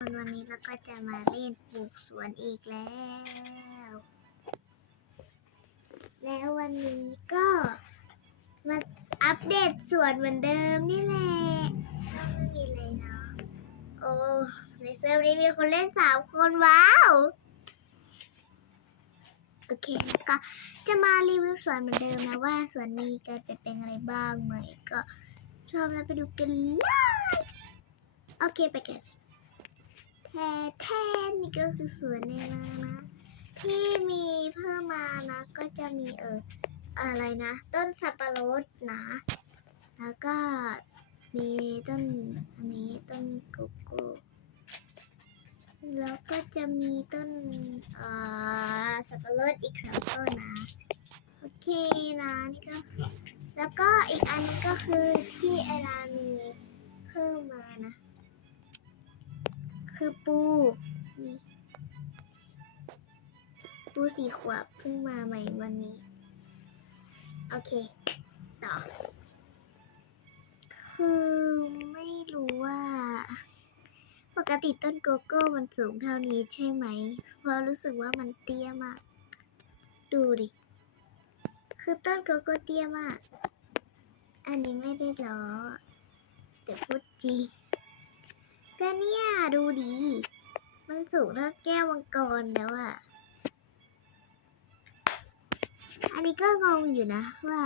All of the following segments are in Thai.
วันนี้เราก็จะมาเล่นปลูกสวนอีกแล้ว แล้ววันนี้ก็มาอัปเดตสวนเหมือนเดิมนี่แหละไม่มีอะไรเนาะ โอ้ ในเซิร์ฟนี้มีคนเล่นสามคนว้าว โอเคแล้วก็จะมารีวิวสวนเหมือนเดิมนะว่าสวนมีการเปลี่ยนแปลงอะไรบ้างไหมก็ชอบแล้วไปดูกันเลย โอเคไปกัน แทแทนนี่ก็คือสวนในนานะ ที่มีเพิ่มมานะ ก็จะมีเอออะไรนะ ต้นสับปะรดนะ แล้วก็มีต้นอันนี้ต้นโกโก้แล้วก็จะมีต้นเอ่อสับปะรดอีกสองต้นนะ โอเคนะนี่ก็ แล้วก็อีกอันก็คือที่ไอรามีเพิ่มมานะ คือปู ปูสีขวบเพิ่งมาใหม่วันนี้ โอเค ต่อ คือไม่รู้ว่า ปกติต้นโกโก้มันสูงเท่านี้ใช่ไหม เพราะรู้สึกว่ามันเตี้ยมาก ดูดิ คือต้นโกโก้เตี้ยมาก อันนี้ไม่ได้ล้อแต่พูดจริง ก็เนี่ยดูดี มันสูงเท่าแก้วมังกรแล้วอะอันนี้ก็งงอยู่นะว่า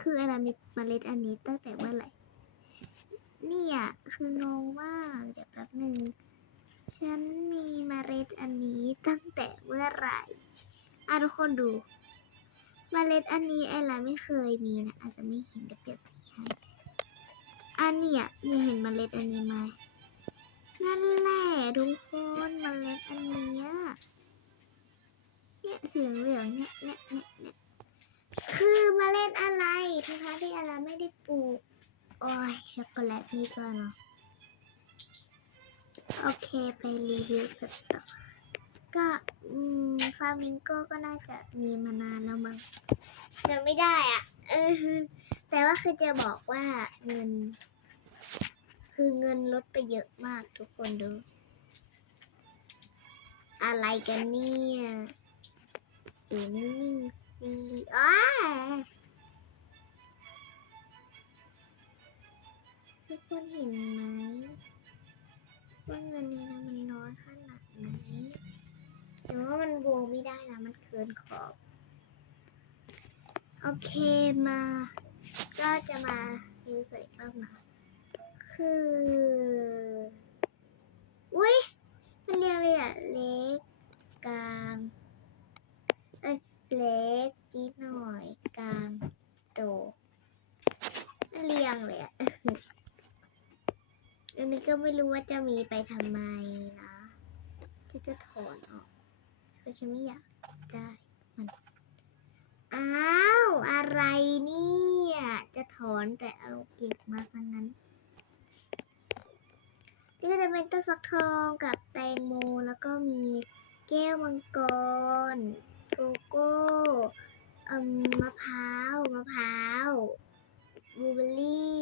คืออะไรมีเมล็ดอันนี้ตั้งแต่เมื่อไหร่เนี่ยคืองงมากเดี๋ยวแป๊บหนึ่งฉันมีเมล็ดอันนี้ตั้งแต่เมื่อไหร่อะทุกคนดูเมล็ดอันนี้ไอ้ละไม่เคยมีนะอาจจะไม่เห็นเดี๋ยวเปลี่ยนสีให้อันเนี้ยมีเห็นเมล็ดอันนี้ไหม นั่นแหละทุกคนเล็ดอันเนี้ยเนี่ยสีเหลืองเนี่ยเนี่ยเนี่ยเนี่ยคือเมล็ดอะไรทั้งๆที่อะไรไม่ได้ปลูกโอ้ยช็อกโกแลตนี่ก็เนาะโอเคไปรีวิวกันต่อก็ฟามิงโก้ก็น่าจะมีมานานแล้วมั้งจะไม่ได้อะเออแต่ว่าคือจะบอกว่าเงิน คือเงินลดไปเยอะมากทุกคนดู อะไรกันเนี่ยอยู่นิ่งๆสิอ้าทุกคนเห็นไหมว่าเงินในนั้นมันน้อยขนาดไหนแต่ว่ามันโบไม่ได้นะมันเกินขอบ โอเคมา ก็จะมาดูสวยอีกรอบนะ คือ อุ้ยมันเรียงเลยอะเล็กกลางเอ้ยเล็กนิดหน่อยกลางโตมันเรียงเลยอะอันนี้ก็ไม่รู้ว่าจะมีไปทำไมนะจะจะถอนออกเพราะฉันไม่อยากได้มันอ้าว อะไรเนี่ย จะถอนแต่เอาเก็บมาซะงั้น นี่ก็จะเป็นต้นฟักทองกับแตงโมแล้วก็มีแก้วมังกรโกโก้อืมมะพร้าวมะพร้าวบลูเบอร์รี่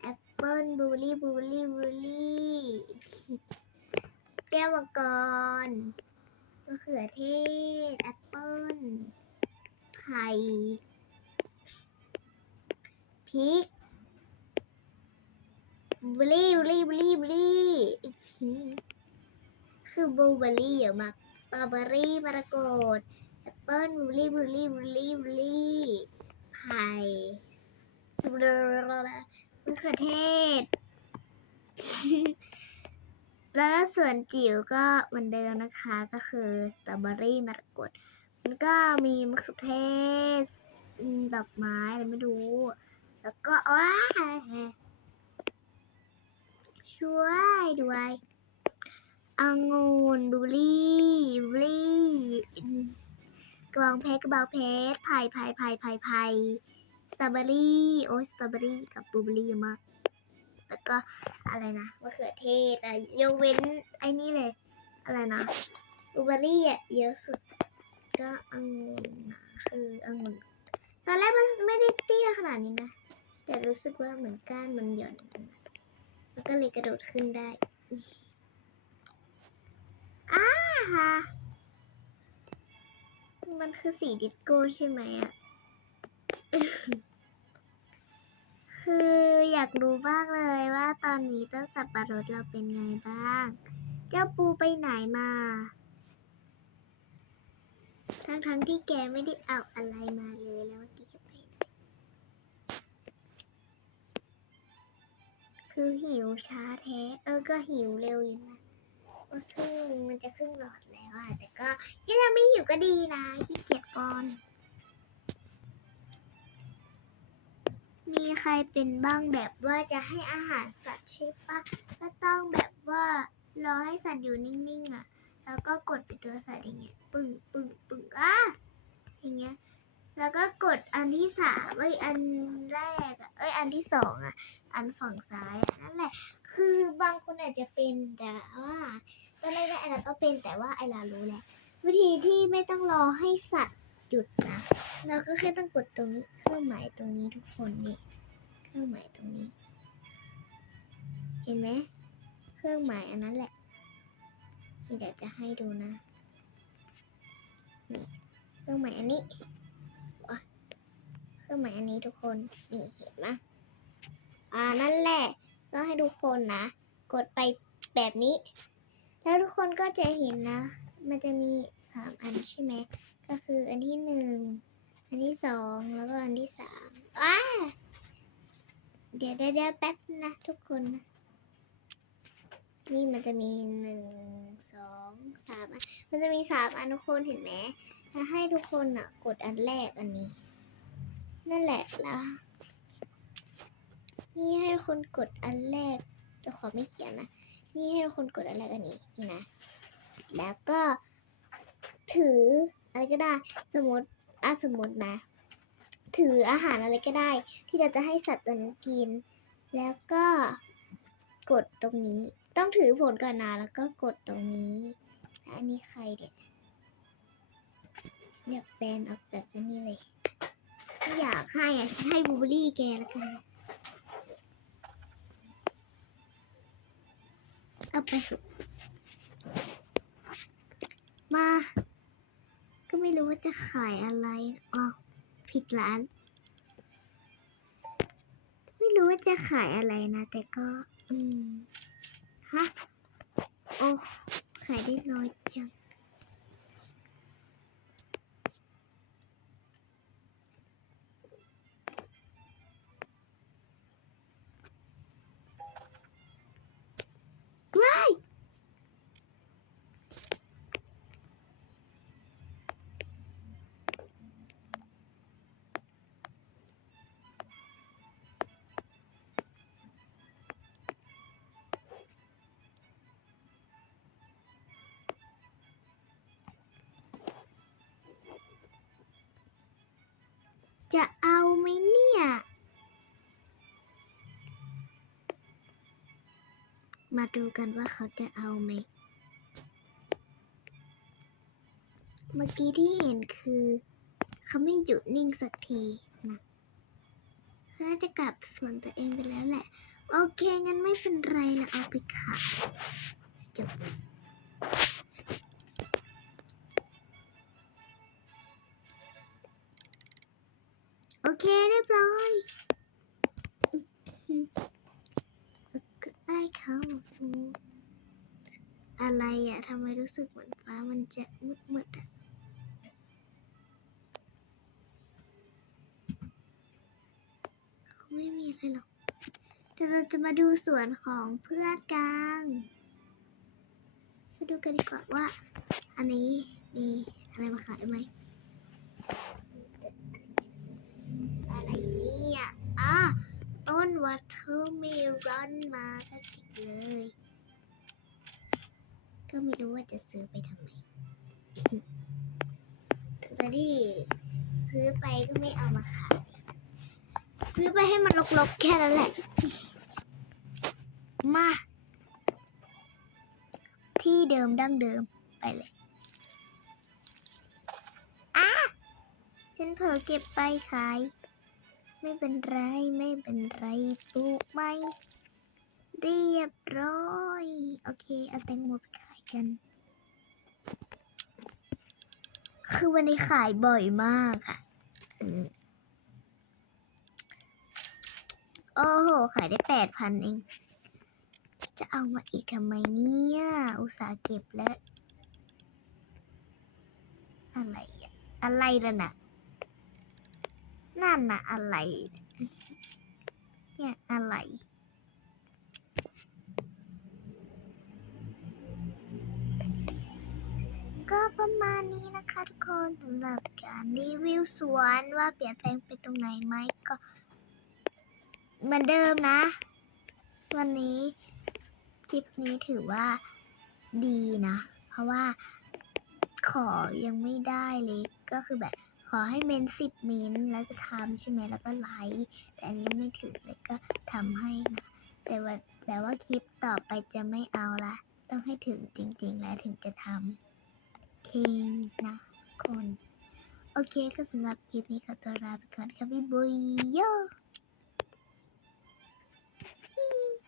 แอปเปิ้ลบลูเบอร์รี่บลูเบอร์รี่บลูเบอร์รี่แก้วมังกรมะเขือเทศแอปเปิ้ลไผ่พริก บลี่บลี่บลีบลี่คือบลูเบอร์รี่เยอะมากสตรอเบอรี่มะระกดแอปเปิ้ลบลูเบอร์รี่บลูเบอร์รี่บลูเบอร์รี่บลูเบอร์รี่ไผ่สตรอเบอร์รี่มะเขือเทศ แล้วส่วนจิ๋วก็เหมือนเดิมนะคะก็คือสตรอเบอรี่มะระกดมันก็มีมะเขือเทศดอกไม้อะไรไม่รู้ แล้วก็อ้า ช่วยด้วยองุ่นบลูเบอร์รี่บลูเบอร์รี่อืมกระบองเพชรกระบองเพชรไผ่ไผ่ไผ่ไผ่ไผ่สตรอเบอรี่โอ้ยสตรอเบอรี่กับบลูเบอรี่มากแล้วก็อะไรนะมะเขือเทศอะยกเว้นไอ้นี่เลย อะไรนะบลูเบอรี่อะเยอะสุด ก็องุ่นนะคือองุ่นตอนแรกมันไม่ได้เตี้ยขนาดนี้นะ แต่รู้สึกว่าเหมือนก้านมันหย่อน ก็เลยกระโดดขึ้นได้อ้าฮะมันคือสีดิสโก้ใช่ไหมอะคืออยากรู้บ้างเลยว่าตอนนี้ต้นสับปะรดเราเป็นไงบ้าง เจ้าปูไปไหนมา ทั้งทั้งๆที่แกไม่ได้เอาอะไรมาเลยแล้วเมื่อกี้ คือหิวช้าแท้ เออก็หิวเร็วอยู่นะว่าครึ่งนึงมันจะครึ่งหลอดแล้วอะแต่ก็ยังทำไม่หิวก็ดีนะขี้เกียจก่อน มีใครเป็นบ้างแบบว่าจะให้อาหารสัตว์ใช่ปะก็ต้องแบบว่ารอให้สัตว์อยู่นิ่งๆอะแล้วก็กดไปตัวสัตว์อย่างเงี้ยปึ้งปึ้งปึ้งอะอย่างเงี้ย แล้วก็กดอันที่สามเอ้ยอันแรกอะเอ้ยอันที่สองอะ อันฝั่งซ้ายอะนั่นแหละ คือบางคนอาจจะเป็นแต่ว่าตอนแรกๆไอเราก็เป็นแต่ว่าไอเรารู้แหละ วิธีที่ไม่ต้องรอให้สัตว์หยุดนะ เราก็แค่ต้องกดตรงนี้เครื่องหมายตรงนี้ทุกคนนี่เครื่องหมายตรงนี้ เห็นไหมเครื่องหมายอันนั้นแหละนี่เดี๋ยวจะให้ดูนะนี่เครื่องหมายอันนี้ รื่องหมายอันนี้ทุกคนนี่เห็นไหมอ่านั่นแหละก็ให้ทุกคนนะ กดไปแบบนี้ แล้วทุกคนก็จะเห็นนะ มันจะมีสามอันใช่ไหมก็คืออันที่หนึ่งอันที่สองแล้วก็อันที่สามอ้าเดี๋ยวเดี๋ยวแป๊บนะทุกคนนะนี่มันจะมีหนึ่งสองสามอันมันจะมีสามอันทุกคนเห็นไหมถ้าให้ทุกคนอะ กดอันแรกอันนี้ นั่นแหละแล้วนี่ให้ทุกคนกดอันแรกจะขอไม่เขียนนะ นี่ให้ทุกคนกดอันแรกอันนี้นี่นะ แล้วก็ถืออะไรก็ได้ สมมติอะสมมตินะ ถืออาหารอะไรก็ได้ ที่เราจะให้สัตว์ตัวนั้นกิน แล้วก็กดตรงนี้ ต้องถือผลก่อนนะแล้วก็กดตรงนี้แล้วอันนี้ใครเนี่ยเดี๋ยวแบนออกจากอันนี้เลย อยากให้อะฉันให้บูเบอรี่แกแล้วกัน เอาไป มา ก็ไม่รู้ว่าจะขายอะไรอ๋อผิดร้าน ไม่รู้ว่าจะขายอะไรนะ แต่ก็ อืม ฮะ โอ้ ขายได้น้อยจัง จะเอาไหมเนี่ย มาดูกันว่าเขาจะเอาไหม เมื่อกี้ที่เห็นคือ เขาไม่หยุดนิ่งสักทีนะเขาจะกลับสวนตัวเองไปแล้วแหละ โอเค งั้นไม่เป็นไรนะเอาไปขายจบ เคเรียบร้อยได้เขาอะไรอะทำไมรู้สึกเหมือนฟ้ามันจะมืดมืดอะเขาไม่มีอะไรหรอกแต่เราจะมาดูสวนของเพื่อนกันมาดูกันดีกว่าว่า อันนี้มีอะไรมาขายได้ไหม วัตเทอร์เมลอนมาก็ติดเลย ก็ไม่รู้ว่าจะซื้อไปทำไมแต่ที่ซื้อไปก็ไม่เอามาขาย ซื้อไปให้มันลกๆแค่นั้นแหละ มา ที่เดิมดั้งเดิมไปเลยอะฉันเผลอเก็บไปขาย ไม่เป็นไรไม่เป็นไรปลูกไม่เรียบร้อย โอเค เอาแตงโมไปขายกัน คือวันนี้ขายบ่อยมากค่ะอืมโอ้โห ขายได้แปดพันเอง จะเอามาอีกทำไมเนี่ย อุตส่าห์เก็บแล้ว อะไร อะอะไรล่ะน่ะ นั่นน่ะอะไร เนี่ยอะไรก็ประมาณนี้นะคะทุกคนสำหรับการรีวิวสวนว่าเปลี่ยนแปลงไปตรงไหนไหมก็ เหมือนเดิมนะ วันนี้คลิปนี้ถือว่าดีนะ เพราะว่าขอยังไม่ได้เลยก็คือแบบ ขอให้เมนสิบเมนแล้วจะทำใช่ไหมแล้วก็ไลค์แต่อันนี้ไม่ถึงเลยก็ทำให้นะแต่ว่าแต่ว่าคลิปต่อไปจะไม่เอาละ ต้องให้ถึงจริง ๆ แล้วถึงจะทำเคงนะคน โอเคก็สำหรับคลิปนี้ขอตัวลาไปก่อนค่ะบ๊ายบาย